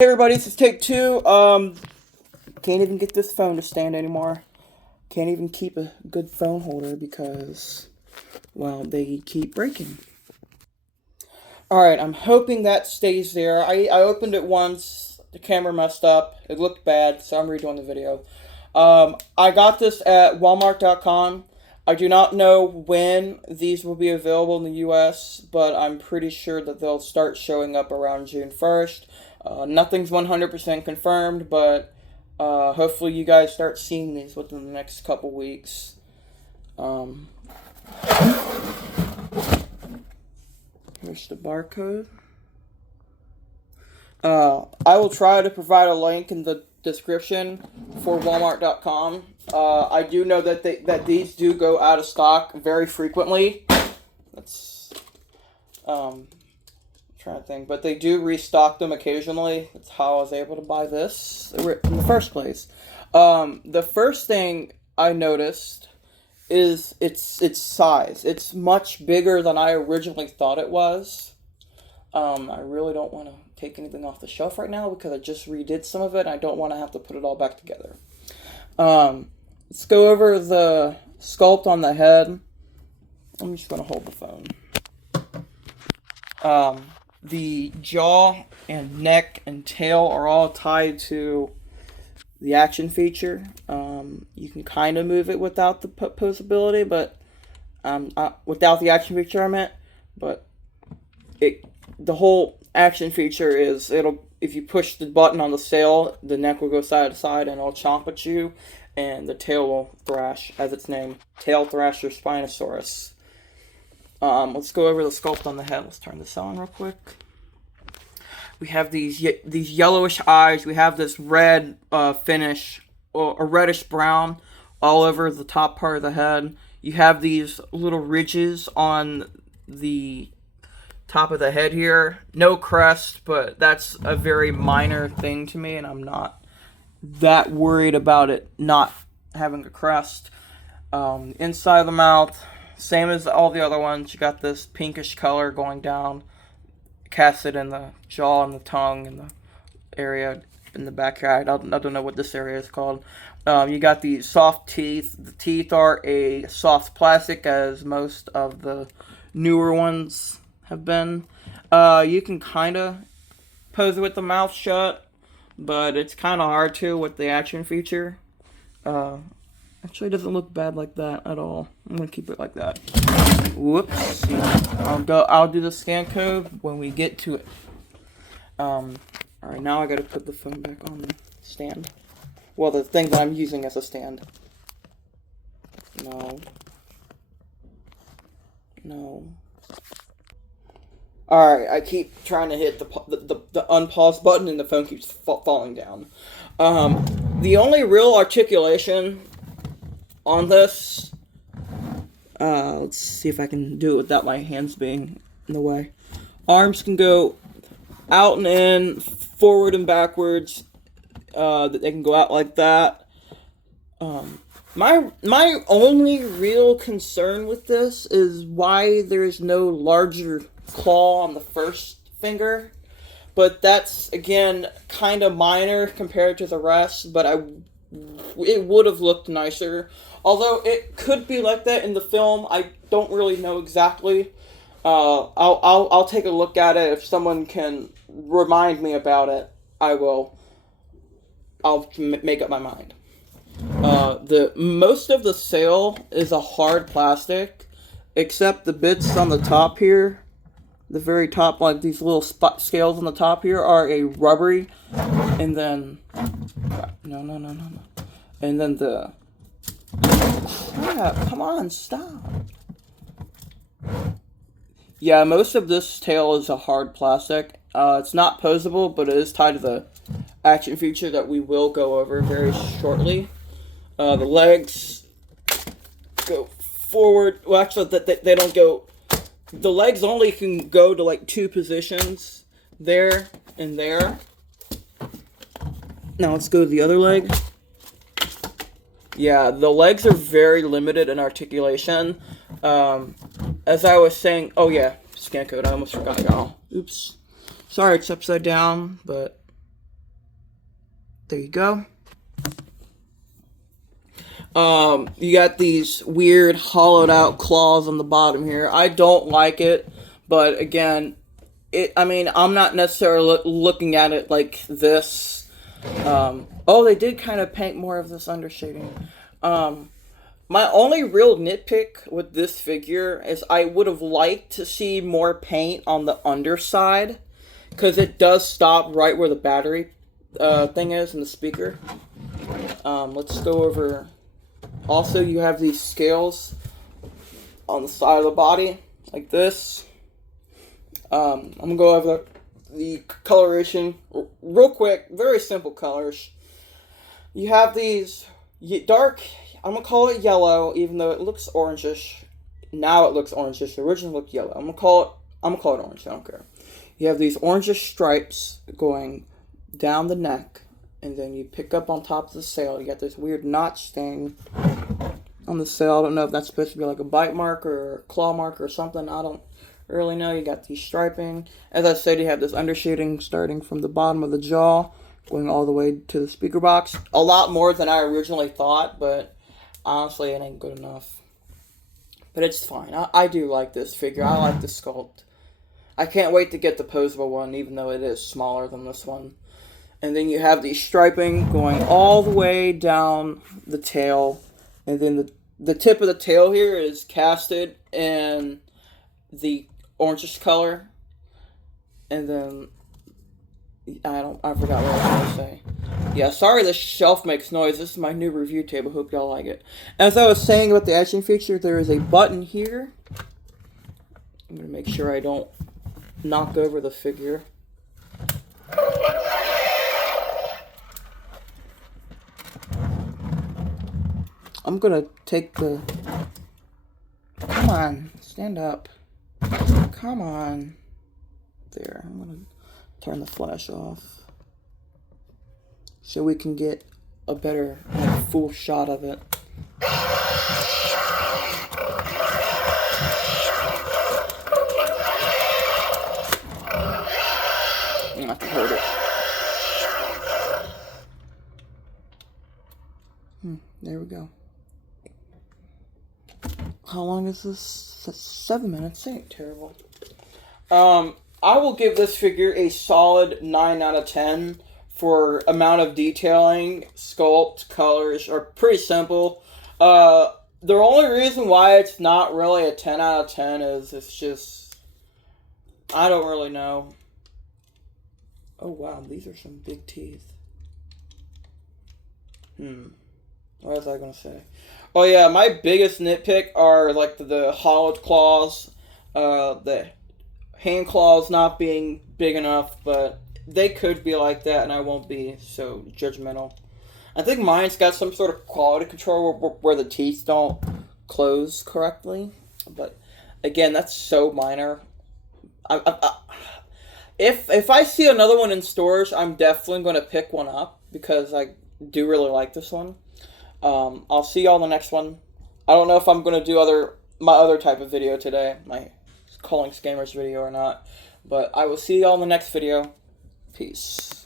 Hey everybody, this is take two. Can't even get this phone to stand anymore. Can't even keep a good phone holder because, well, they keep breaking. Alright, I'm hoping that stays there. I opened it once, the camera messed up, it looked bad, so I'm redoing the video. I got this at Walmart.com. I do not know when these will be available in the US, but I'm pretty sure that they'll start showing up around June 1st. Nothing's 100% confirmed, but hopefully you guys start seeing these within the next couple weeks. Here's the barcode. I will try to provide a link in the description for Walmart.com. I do know that these do go out of stock very frequently. That's trying to think, but they do restock them occasionally. That's how I was able to buy this in the first place. The first thing I noticed is its size. It's much bigger than I originally thought it was. I really don't want to take anything off the shelf right now because I just redid some of it and I don't want to have to put it all back together. Let's go over the sculpt on the head. I'm just going to hold the phone. The jaw and neck and tail are all tied to the action feature. You can kind of move it without the posability, but without the action feature I meant, but the whole action feature is if you push the button on the sail, the neck will go side to side and it'll chomp at you, and the tail will thrash, as its name, Tail Thrasher Spinosaurus. Let's go over the sculpt on the head. Let's turn this on real quick. We have these yellowish eyes. We have this red finish, or a reddish brown, all over the top part of the head. You have these little ridges on the top of the head here. No crest, but that's a very minor thing to me, and I'm not that worried about it not having a crest. Inside of the mouth, same as all the other ones. You got this pinkish color going down, casted in the jaw and the tongue and the area in the back here. I don't know what this area is called. You got these soft teeth. The teeth are a soft plastic, as most of the newer ones have been. You can kind of pose it with the mouth shut, but it's kind of hard to with the action feature. Actually, it doesn't look bad like that at all. I'm gonna keep it like that. Whoops. I'll do the scan code when we get to it. Alright, now I gotta put the phone back on the stand. Well, the thing that I'm using as a stand. No. Alright, I keep trying to hit the unpause button and the phone keeps falling down. The only real articulation on this, let's see if I can do it without my hands being in the way. Arms can go out and in, forward and backwards. They can go out like that. My only real concern with this is why there's no larger claw on the first finger. But that's, again, kind of minor compared to the rest, but it would have looked nicer. Although it could be like that in the film, I don't really know exactly. I'll take a look at it. If someone can remind me about it, I will. I'll make up my mind. Most of the sail is a hard plastic, except the bits on the top here. The very top, like these little scales on the top here, are a rubbery, and then no. And then the crap, come on, stop. Yeah, most of this tail is a hard plastic. It's not posable, but it is tied to the action feature that we will go over very shortly. The legs go forward. Well, actually, they don't go. The legs only can go to like two positions, there and there. Now let's go to the other leg. Yeah, the legs are very limited in articulation. As I was saying, oh yeah, scan code, I almost forgot, y'all. Oops. Sorry, it's upside down, but There you go. You got these weird hollowed out claws on the bottom here. I don't like it, but again, I mean, I'm not necessarily looking at it like this. Oh, they did kind of paint more of this undershading. My only real nitpick with this figure is I would have liked to see more paint on the underside, because it does stop right where the battery thing is in the speaker. Let's go over. Also, you have these scales on the side of the body, like this. I'm going to go over the coloration real quick. Very simple colors. You have these dark, I'm going to call it yellow, even though it looks orangish. Now it looks orangish. The original looked yellow. I'm going to call it orange. I don't care. You have these orangish stripes going down the neck. And then you pick up on top of the sail. You got this weird notch thing on the sail. I don't know if that's supposed to be like a bite mark or a claw mark or something. I don't really know. You got these striping. As I said, you have this undershading starting from the bottom of the jaw, going all the way to the speaker box. A lot more than I originally thought, but honestly, it ain't good enough. But it's fine. I do like this figure. I like the sculpt. I can't wait to get the posable one, even though it is smaller than this one. And then you have the striping going all the way down the tail. And then the tip of the tail here is casted in the orangish color. And then, I forgot what I was going to say. Yeah, sorry the shelf makes noise. This is my new review table. Hope y'all like it. As I was saying about the etching feature, there is a button here. I'm going to make sure I don't knock over the figure. I'm gonna take the... Come on, stand up. Come on. There, I'm gonna turn the flash off so we can get a better, full shot of it. Not to hurt it. There we go. How long is this? 7 minutes. Ain't terrible. I will give this figure a solid 9 out of 10 for amount of detailing. Sculpt, colors are pretty simple. The only reason why it's not really a 10 out of 10 is it's just... I don't really know. Oh wow, these are some big teeth. What was I going to say? Oh yeah, my biggest nitpick are like the hollowed claws, the hand claws not being big enough, but they could be like that and I won't be so judgmental. I think mine's got some sort of quality control where the teeth don't close correctly, but again, that's so minor. If I see another one in stores, I'm definitely going to pick one up because I do really like this one. I'll see y'all in the next one. I don't know if I'm going to do my other type of video today, my calling scammers video or not, but I will see y'all in the next video. Peace.